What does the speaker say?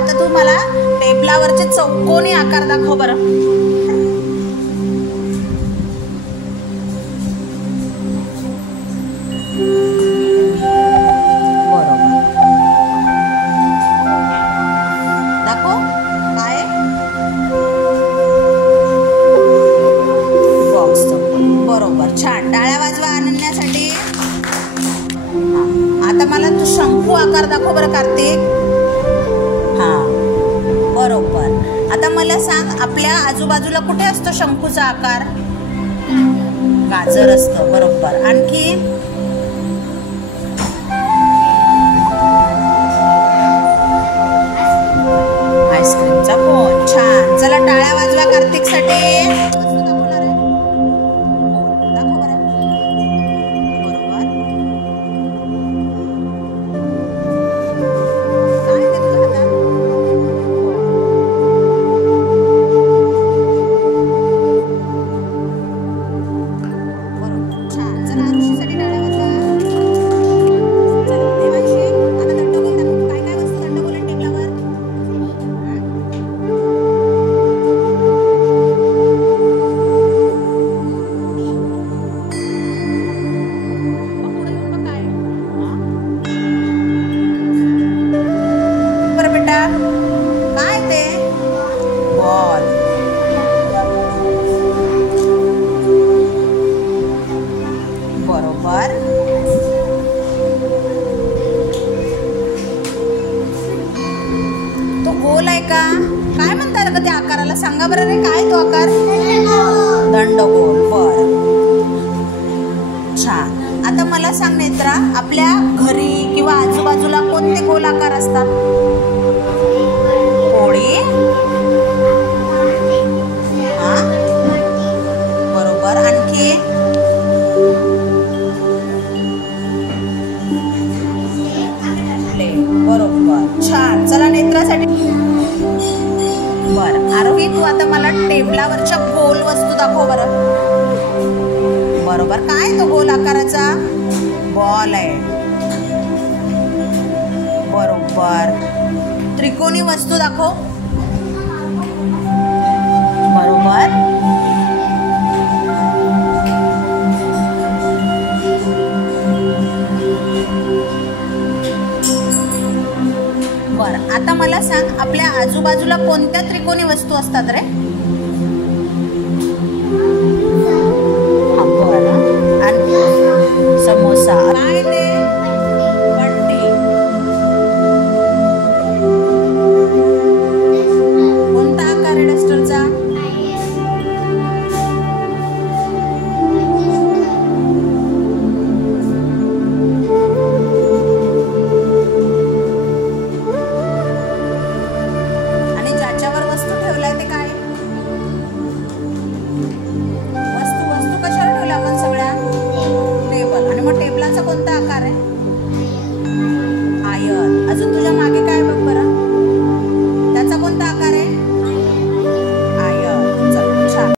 आता तू मला टेबलावरचे चौकोनी आकार दाखव बरं. छान, टाळ्या वाजवा आणण्यासाठी. आता मला तू शंकू आकार दाखव बरं कार्तिक. हा बरोबर. आता मला सांग, आपल्या आजूबाजूला कुठे असतो शंकूचा आकार? गाजर असतं. बरोबर. आणखी? आईस्क्रीमचा कोन. छान. चला टाळ्या वाजवा कार्तिकसाठी. काय ते? बॉल. बरोबर. तो गोल आहे का? काय म्हणतात का त्या आकाराला? सांगा बरं रे, काय तो आकार? दंडगोल. बर. छान. आता मला सांग नेत्रा, आपल्या घरी किंवा आजूबाजूला कोणते गोल आकार असतात? पोळी. हा बरोबर. आणखी? बरोबर. छान. चला नेत्रासाठी. बर आरोही, तू आता मला टेबलावरच्या गोल वस्तू दाखव बरं. बरोबर. काय तो गोल आकाराचा? बॉल आहे. बरोबर. त्रिकोणी वस्तू दाखव. बरोबर. बर आता मला सांग, आपल्या आजूबाजूला कोणत्या त्रिकोणी वस्तू असतात रे? समोसा. काय ते? बट्टी. कोणता आकार आहे डस्टरचा? आणि ज्याच्यावर वस्तू ठेवलाय ते काय? वस्तू कशावर ठेवल्या आपण सगळ्या? टेबल. आणि मग टेबलाचा कोणता आकार आहे?